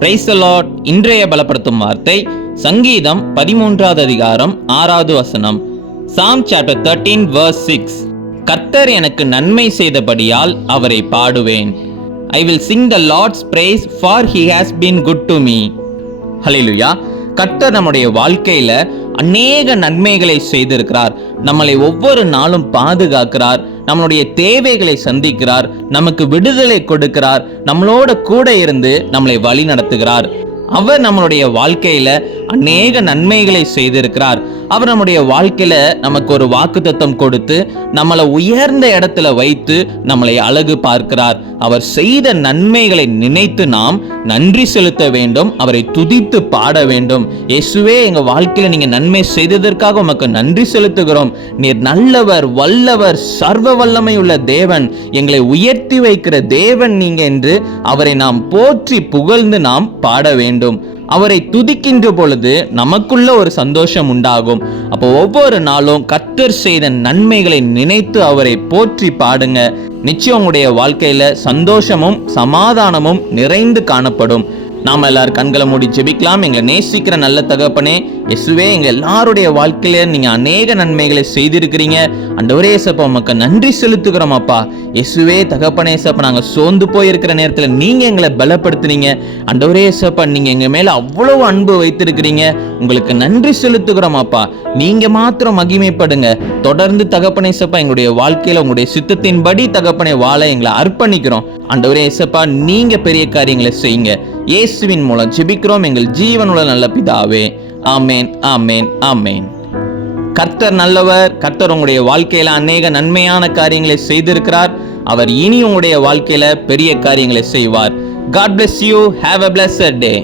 Praise the Lord. இன்றைய பலப்படுத்தும் வார்த்தை சங்கீதம் 13வது அதிகாரம் 6வது வசனம். Psalm chapter 13 verse 6. கர்த்தர் எனக்கு நன்மை செய்தபடியால் அவரை பாடுவேன். I will sing the Lord's praise for he has been good to me. ஹல்லேலூயா. கர்த்தர் நம்முடைய வாழ்க்கையில அநேக நன்மைகளை செய்திருக்கிறார். நம்மளை ஒவ்வொரு நாளும் பாதுகாக்கிறார், நம்மளுடைய தேவைகளை சந்திக்கிறார், நமக்கு விடுதலை கொடுக்கிறார், நம்மளோட கூட இருந்து நம்மளை வழி நடத்துகிறார். அவர் நம்மளுடைய வாழ்க்கையில அநேக நன்மைகளை செய்திருக்கிறார். அவர் நம்முடைய வாழ்க்கையில நமக்கு ஒரு வாக்குத்தத்தம் கொடுத்து நம்மளை உயர்ந்த இடத்துல வைத்து நம்மளை அழகு பார்க்கிறார். அவர் செய்த நன்மைகளை நினைத்து நாம் நன்றி செலுத்த வேண்டும், அவரை துதித்து பாட வேண்டும். இயேசுவே, எங்க வாழ்க்கையில நீங்க நன்மை செய்ததற்காக உமக்கு நன்றி செலுத்துகிறோம். நீர் நல்லவர், வல்லவர், சர்வ வல்லமை உள்ள தேவன், எங்களை உயர்த்தி வைக்கிற தேவன் நீங்க என்று அவரை நாம் போற்றி புகழ்ந்து நாம் பாட வேண்டும். அவரை துதிக்கின்ற பொழுது நமக்குள்ள ஒரு சந்தோஷம் உண்டாகும். அப்போ ஒவ்வொரு நாளும் கர்த்தர் செய்த நன்மைகளை நினைத்து அவரை போற்றி பாடுங்க. நிச்சயம் உங்களுடைய வாழ்க்கையில சந்தோஷமும் சமாதானமும் நிறைந்து காணப்படும். நாம எல்லாரும் கண்களை மூடி ஜெபிக்கலாம். எங்களை நேசிக்கிற நல்ல தகப்பனே, இயேசுவே, எங்க எல்லாருடைய வாழ்க்கையில நீங்க அநேக நன்மைகளை செய்திருக்கிறீங்க. ஆண்டவரே இயேசப்பா, உமக்கு நன்றி செலுத்துகிறோம் அப்பா. இயேசுவே, தகப்பனே இயேசப்பா, நாங்க சோர்ந்து போயிருக்கிற நேரத்துல நீங்க எங்களை பலப்படுத்துனீங்க. ஆண்டவரே இயேசப்பா, நீங்க எங்க மேல அவ்வளவு அன்பு வைத்திருக்கிறீங்க. உங்களுக்கு நன்றி செலுத்துகிறோம் அப்பா. நீங்க மாத்திரம் மகிமைப்படுங்க. தொடர்ந்து தகப்பனே இயேசப்பா, எங்களுடைய வாழ்க்கையில உங்களுடைய சித்தத்தின்படி தகப்பனை வாழ எங்களை அர்ப்பணிக்கிறோம். ஆண்டவரே இயேசப்பா, நீங்க பெரிய காரியங்களை செய்யுங்க. இயேசுவின் மூலம் ஜெபிக்கிறோம் எங்கள் ஜீவனுள்ள நல்ல பிதாவே. ஆமேன், ஆமேன், ஆமேன். கர்த்தர் நல்லவர். கர்த்தர் உங்களுடைய வாழ்க்கையில அநேக நன்மையான காரியங்களை செய்திருக்கிறார். அவர் இனி உங்களுடைய வாழ்க்கையில பெரிய காரியங்களை செய்வார். God bless you. Have a blessed day.